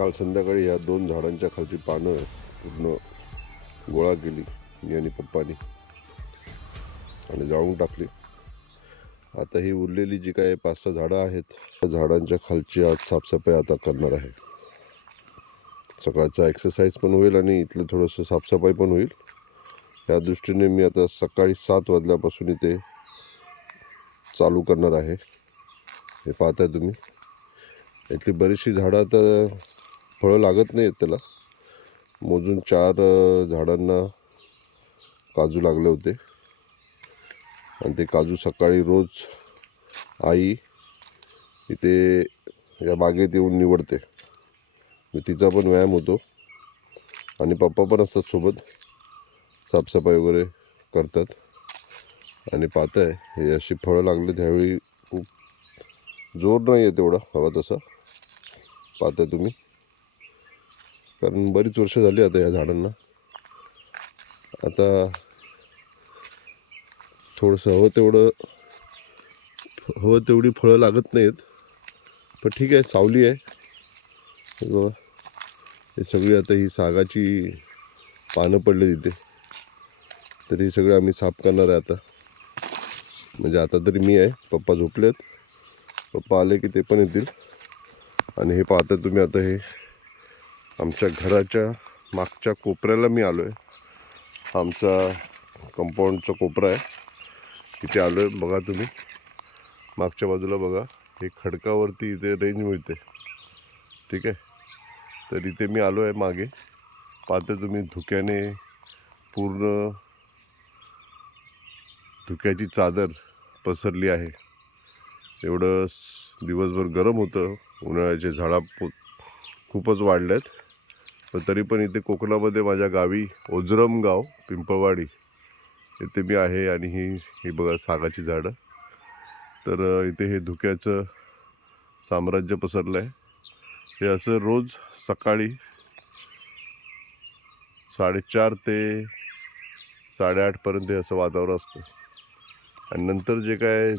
काल संध्याकाळी ह्या 2 झाडांच्या खालची पानं पूर्ण गोळा केली मी आणि पप्पानी आणि जाळून टाकली. आता ही उरलेली जी काय 5-6 झाडं आहेत त्या झाडांच्या खालची आज साफसफाई आता करणार आहे. सकाळचा एक्सरसाइज पण होईल आणि इथलं थोडंसं साफसफाई पण होईल. त्या दृष्टीने मी आता सकाळी 7 वाजल्यापासून इथे चालू करणार आहे. हे पाहताय तुम्ही, इथली बरीचशी झाडं आता फळं लागत नाही आहेत त्याला. मोजून 4 झाडांना काजू लागले होते आणि ते काजू सकाळी रोज आई इथे या बागेत येऊन निवडते. तिचा पण व्यायाम होतो आणि पप्पा पण असतात सोबत, साफसफाई वगैरे करतात. आणि पाहताय हे अशी फळं लागले, त्यावेळी खूप जोर नाही आहे तेवढा हवा तसा, पाहताय तुम्ही, कारण बरीच वर्ष झाली आता या झाडांना. आता थोडंसं हवं तेवढी फळं लागत नाहीत, पण ठीक आहे, सावली आहे. हे सगळी आता ही सागाची पानं पडली तिथे, तर ही सगळं आम्ही साफ करणार आहे आता. म्हणजे आता तरी मी आहे, पप्पा झोपलेत, पप्पा आले की ते पण येतील. आणि हे पाहता तुम्ही, आता हे आमच्या घराच्या मागच्या कोपऱ्याला मी आलो आहे. आमचा कंपाऊंडचा कोपरा आहे, तिथे आलो आहे. बघा तुम्ही मागच्या बाजूला बघा, हे खडकावरती इथे रेंज मिळते, ठीक आहे. तर इथे मी आलो आहे मागे, पाहता तुम्ही धुक्याने पूर्ण धुक्याची चादर पसरली आहे. एवढं दिवसभर गरम होतं, उन्हाळ्याचे झाडा खूपच वाढले आहेत. पण तरी पण इथे कोकणामध्ये माझ्या गावी ओझरम गाव पिंपळवाडी इथे मी आहे. आणि ही बघा सागाची झाडं, तर इथे हे धुक्याचं साम्राज्य पसरलं आहे. हे असं रोज सकाळी 4:30 ते 8:30पर्यंत असं वातावरण असतं. आणि नंतर जे काय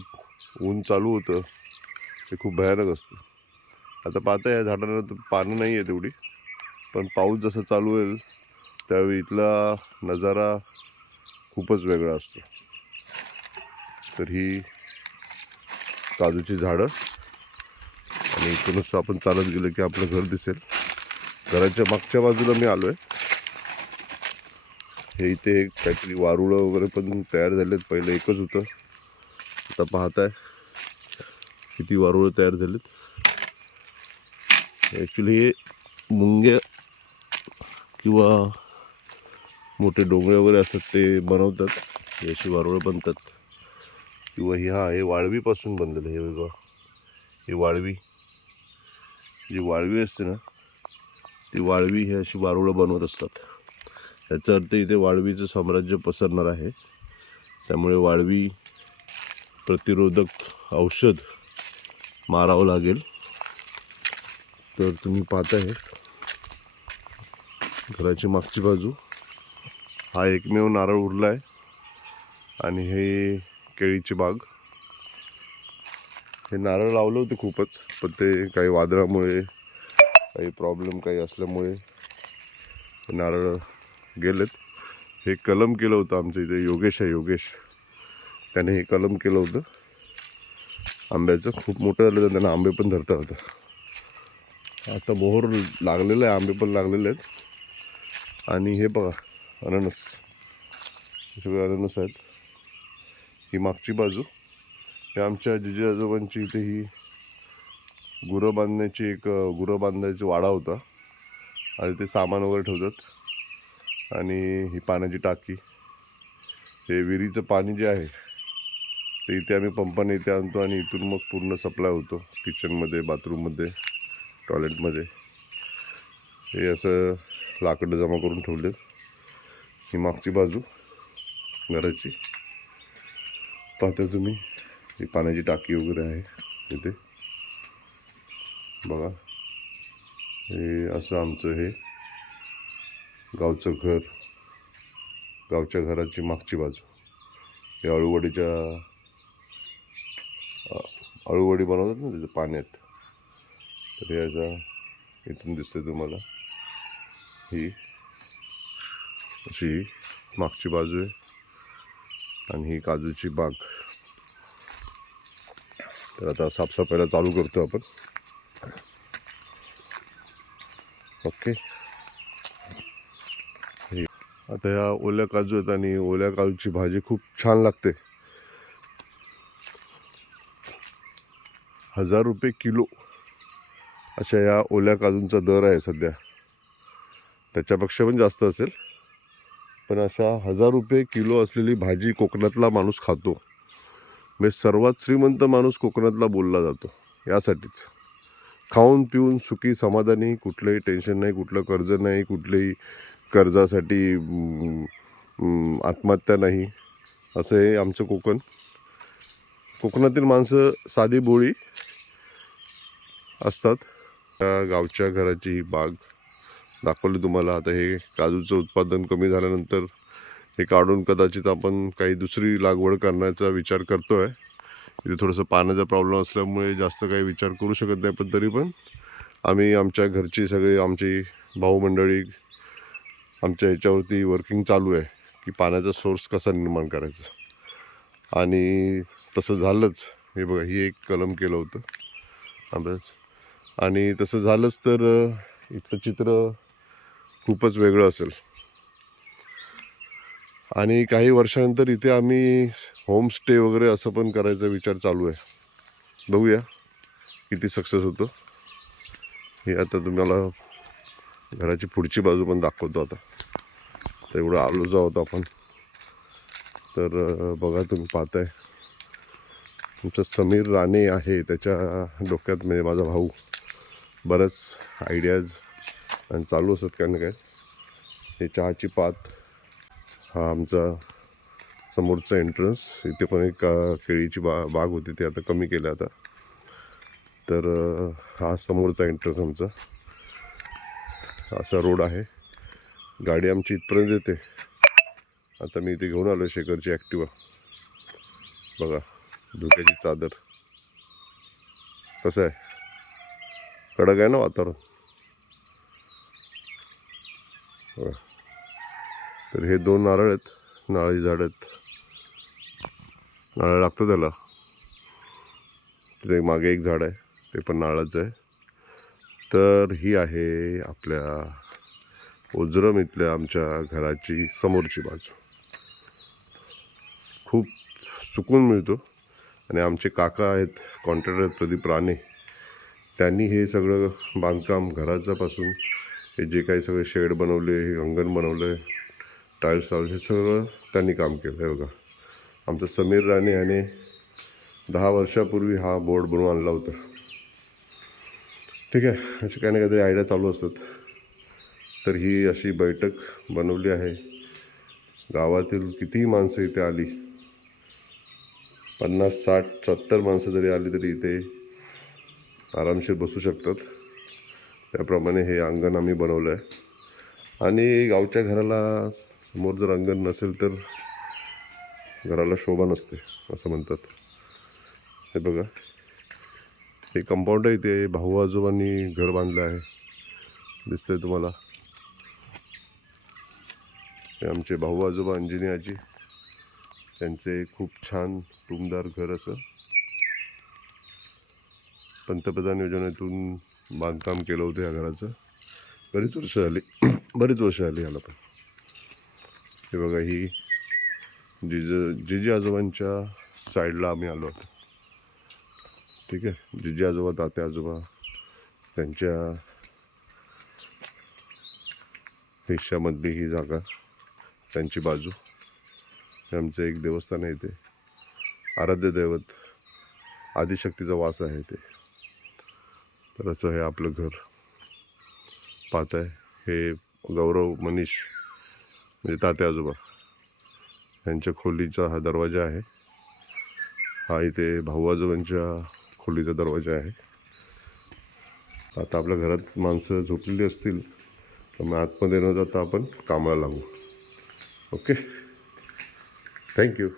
ऊन चालू होतं ते खूप भयानक असतं. आता पाहता या झाडांना तर पानं नाही आहे तेवढी, पण पाऊस जसं चालू होईल त्यावेळी इथला नजारा खूपच वेगळा असतो. तर ही काजूची झाडं, आणि इथूनच आपण चालत गेलं की आपलं घर दिसेल. घराच्या मागच्या बाजूला मी आलो आहे. हे इथे काहीतरी वारुळं वगैरे पण तयार झालेत. पहिलं एकच होतं, आता पाहताय किती वारुळं तयार झालेत. ॲक्च्युली हे मुंग्या किंवा मोठे डोंगरे वगैरे असतात ते बनवतात, ही अशी वारुळं बनतात. किंवा हे वाळवीपासून बनलेलं. हे बघा, ही वाळवी, जी वाळवी असते ना, ती वाळवी ही अशी वारुळं बनवत असतात. याचा अर्थ इथे वाळवीचं साम्राज्य पसरणार आहे. त्यामुळे वाळवी प्रतिरोधक औषध मारावं लागेल. तर तुम्ही पाहताय घराची मागची बाजू, हा एकमेव नारळ उरला आहे. आणि हे केळीची बाग. हे नारळ लावलं होतं खूपच, पण ते काही वादळामुळे, काही प्रॉब्लेम काही असल्यामुळे नारळ गेलेत. हे कलम केलं होतं आमच्या इथे, योगेश त्याने हे कलम केलं होतं आंब्याचं. खूप मोठं झालं तर त्यांना आंबे पण धरता होतं. आता मोहर लागलेलं आहे, आंबे पण लागलेले आहेत. आणि हे बघा अननस, हे सगळे अननस आहेत. ही मागची बाजू, हे आमच्या जिजे आजोबांची इथे ही गुरं बांधायची वाडा होता, आणि ते सामान वगैरे ठेवतात. आणि ही पाण्याची टाकी, हे विहिरीचं पाणी जे आहे ते इथे आम्ही पंपाने इथे आणतो आणि इथून मग पूर्ण सप्लाय होतो किचनमध्ये, बाथरूममध्ये, टॉयलेटमध्ये. हे असं लाकडं जमा करून ठेवलेत. ही मागची बाजू घराची, पाहता तुम्ही, ही पाण्याची टाकी वगैरे आहे इथे बघा. हे असं आमचं हे गावचं घर, गावच्या घराची मागची बाजू. हे अळूवडी बनवतात ना तिथे पाण्यात, तर हे असं इथून दिसते तुम्हाला ही अशी मागची बाजू आहे आणि ही काजूची बाग. तर आता साफसफाईला चालू करतो आपण. ओके. आता ह्या ओल्या काजू आहेत आणि ओल्या काजूची भाजी खूप छान लागते. 1000 रुपये किलो अशा या ओल्या काजूंचा दर आहे सध्या. त्याच्यापेक्षा पण जास्त असेल, पण अशा 1000 रुपये किलो असलेली भाजी कोकणातला माणूस खातो. म्हणजे सर्वात श्रीमंत माणूस कोकणातला बोलला जातो यासाठीच. खाऊन पिऊन सुखी समाधानी, कुठलंही टेन्शन नाही, कुठलं कर्ज नाही, कुठल्याही कर्जासाठी आत्महत्या नाही. असं हे आमचं कोकण. कोकणातील माणसं साधी बोळी असतात. त्या गावच्या घराची ही बाग दाखवली तुम्हाला. आता हे काजूचं उत्पादन कमी झाल्यानंतर हे काढून कदाचित आपण काही दुसरी लागवड करण्याचा विचार करतो आहे. इथे थोडंसं पाण्याचा प्रॉब्लेम असल्यामुळे जास्त काही विचार करू शकत नाही, पण तरी पण आम्ही आमच्या घरची सगळी आमची भाऊ मंडळी आमच्या ह्याच्यावरती वर्किंग चालू आहे की पाण्याचा सोर्स कसा निर्माण करायचा. आणि तसं झालंच. हे बघा, ही एक कलम केलं होतं आंब्याच. आणि तसं झालंच तर इथलं चित्र खूपच वेगळं असेल. आणि काही वर्षानंतर इथे आम्ही होमस्टे वगैरे असं पण करायचा विचार चालू आहे. बघूया किती सक्सेस होतं. हे आता तुम्हाला घराची पुढची बाजू पण दाखवतो. आता तर एवढं आलो जाऊ होतं आपण. तर बघा, तुम्ही पाहताय तुमचं समीर राणे आहे, त्याच्या डोक्यात म्हणजे माझा भाऊ बरंच आयडियाज आणि चालू असतात काय ना काय. हे चहाची पात, हा आमचा समोरचा एंट्रन्स. इथे पण एक केळीची बाग होती, ती आता कमी केलं आता. तर हा समोरचा एंट्रन्स आमचा. असा रोड आहे. गाडी आमची इथपर्यंत येते. आता मी इथे घेऊन आलो शेखरची ॲक्टिवा. बघा, धुक्याची चादर कसं आहे, कडक आहे ना वातावरण. बघा, तर हे 2 नारळ आहेत, नारळी झाड आहेत. नारळ लागतं त्याला. तिथे मागे एक झाड आहे, ते पण नारळाचं आहे. तर ही आहे आपल्या ओझरम इथल्या आमच्या घराची समोरची बाजू. खूप सुकून मिळतो. आणि आमचे काका आहेत, कॉन्ट्रॅक्टर आहेत, प्रदीप राणे. त्यांनी हे सगळं बांधकाम घराच्यापासून हे जे काही सगळे शेड बनवले, हे अंगण बनवलं, टाईल्स लावले, हे सगळं त्यांनी काम केलं आहे. बघा, आमचं समीर राणे याने 10 वर्षापूर्वी हा बोर्ड बनवून आणला होता. ठीक आहे, असे काही ना काहीतरी आयडिया चालू असतात. तर ही अशी बैठक बनवली आहे. गावातील कितीही माणसं इथे आली, 50, 60, 70 माणसं जरी आली तरी इथे आरामशीर बसू शकतात. त्याप्रमाणे हे अंगण आम्ही बनवलं आहे. आणि गावच्या घराला समोर जर अंगण नसेल तर घराला शोभा नसते असं म्हणतात. हे बघा, हे कंपाऊंड आहे. इथे भाऊ आजोबांनी घर बांधलं आहे, दिसतंय तुम्हाला. हे आमचे भाऊ आजोबा, अंजनी आजी, त्यांचे खूप छान टुमदार घर. असं पंतप्रधान योजनेतून बांधकाम केलं होतं या घराचं. बरीच वर्ष झाली याला पण. हे बघा, ही जिजी आजोबांच्या साईडला आम्ही आलो होतो. ठीक आहे, जिजी आजोबा, तात्या आजोबा, त्यांच्या हिश्श्यामधली ही जागा, त्यांची बाजू. हे आमचं एक देवस्थान आहे. इथे आराध्य दैवत आदिशक्तीचा वास आहे इथे. तर असं हे आपलं घर पाहत आहे. हे गौरव मनीष म्हणजे तात्या आजोबा यांच्या खोलीचा हा दरवाजा आहे. हा इथे भाऊ आजोबांच्या खोलीचा दरवाजा आहे. आता आपल्या घरात माणसं झोपलेली असतील, तर मग आतमध्ये न जाता आपण कामाला लागू. Okay, thank you.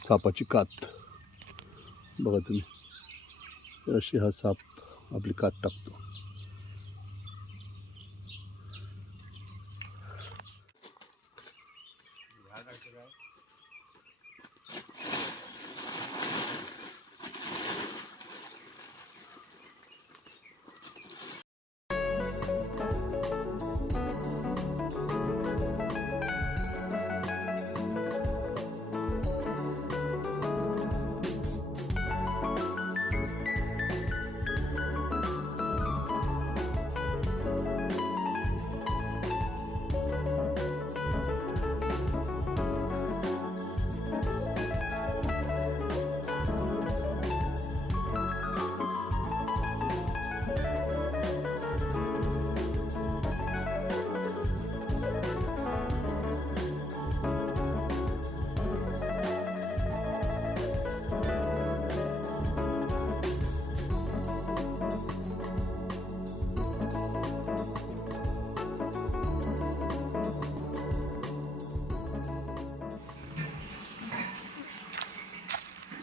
सापाची कात बघा तुम्ही, अशी हा साप आपली कात टाकतो.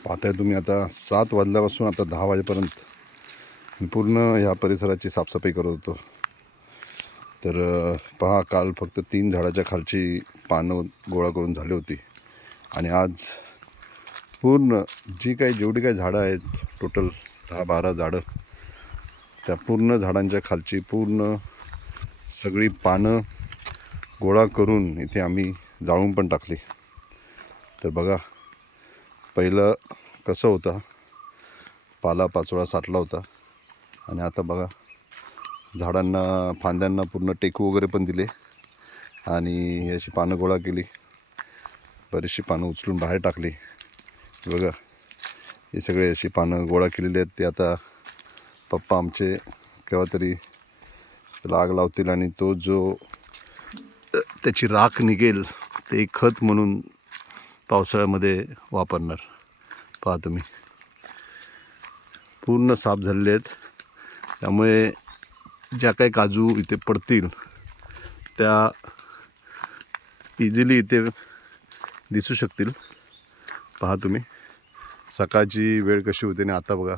पाहताय तुम्ही आता 7 वाजल्यापासून आता 10 वाजेपर्यंत मी पूर्ण ह्या परिसराची साफसफाई करत होतो. तर पहा, काल फक्त 3 झाडाच्या खालची पानं गोळा करून झाली होती आणि आज पूर्ण जेवढी काही झाडं आहेत, टोटल 10-12 झाडं, त्या पूर्ण झाडांच्या खालची पूर्ण सगळी पानं गोळा करून इथे आम्ही जाळून पण टाकली. तर बघा, पहिलं कसं होतं, पालापाचोळा साठला होता आणि आता बघा झाडांना, फांद्यांना पूर्ण टेकू वगैरे पण दिले आणि अशी पानं गोळा केली. बरीचशी पानं उचलून बाहेर टाकली. बघा, हे सगळे अशी पानं गोळा केलेली आहेत. ते आता पप्पा आमचे केव्हा तरी त्याला आग लावतील आणि तो जो त्याची राख निघेल ते खत म्हणून पावसाळ्यामध्ये वापरणार. पहा तुम्ही, पूर्ण साफ झालेले आहेत. त्यामुळे ज्या काही काजू इथे पडतील त्या इझिली इथे दिसू शकतील. पहा तुम्ही, सकाळची वेळ कशी होते आणि आता बघा,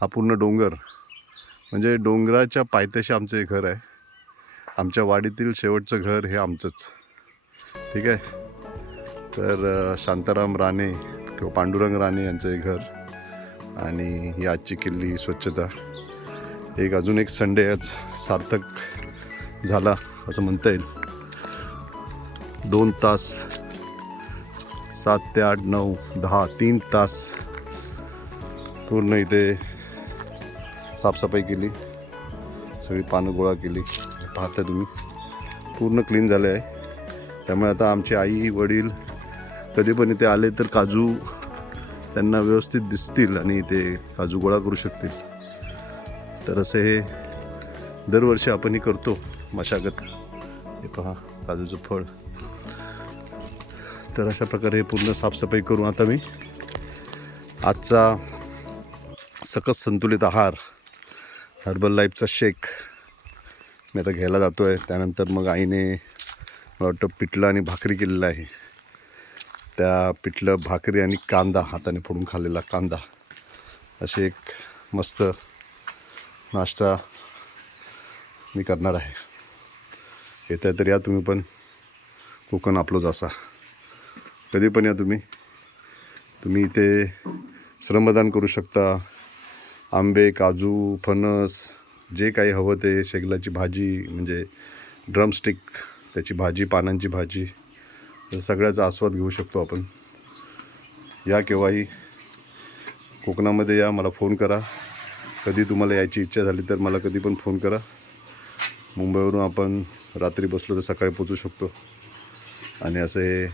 हा पूर्ण डोंगर, म्हणजे डोंगराच्या पायथ्याशी आमचं हे घर आहे. आमच्या वाडीतील शेवटचं घर हे आमचंच. ठीक आहे. तर शांताराम राणे किंवा पांडुरंग राणे यांचं हे घर आणि ही आजची केलेली स्वच्छता. अजून एक संडे आज सार्थक झाला असं म्हणता येईल. 2 तास, 7 ते 8, 9, 10, 3 तास पूर्ण इथे साफसफाई केली, सगळी पानं गोळा केली. पाहता तुम्ही, पूर्ण क्लीन झाले आहे. त्यामुळे आता आमचे आई वडील कधी पण इथे आले तर काजू त्यांना व्यवस्थित दिसतील आणि ते काजू गोळा करू शकतील. तर असे हे दरवर्षी आपणही करतो मशागत. हे पहा, काजूचं फळ. तर अशा प्रकारे हे पूर्ण साफसफाई करून आता मी आजचा सकस संतुलित आहार, हर्बल लाईफचा शेक मी आता घ्यायला जातो आहे. त्यानंतर मग आईने मला वाटतं पिठलं आणि भाकरी केलेलं आहे. त्या पिठलं, भाकरी आणि कांदा, हाताने फोडून खाल्लेला कांदा, असे एक मस्त नाश्ता मी करणार आहे. येत आहे तर या तुम्ही पण, कोकण आपलोच असा. कधी पण या तुम्ही इथे श्रमदान करू शकता. आंबे, काजू, फणस, जे काही हवं ते, शेगलाची भाजी म्हणजे ड्रमस्टिक, त्याची भाजी, पानांची भाजी, सगळ्याचा आस्वाद घेऊ शकतो आपण. या केव्हाही कोकणामध्ये या, मला फोन करा. कधी तुम्हाला यायची इच्छा झाली तर मला कधी पण फोन करा. मुंबईवरून आपण रात्री बसलो तर सकाळी पोचू शकतो आणि असे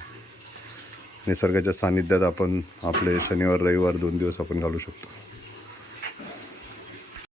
निसर्गाच्या सानिध्यात आपण आपले शनिवार रविवार 2 दिवस आपण घालू शकतो.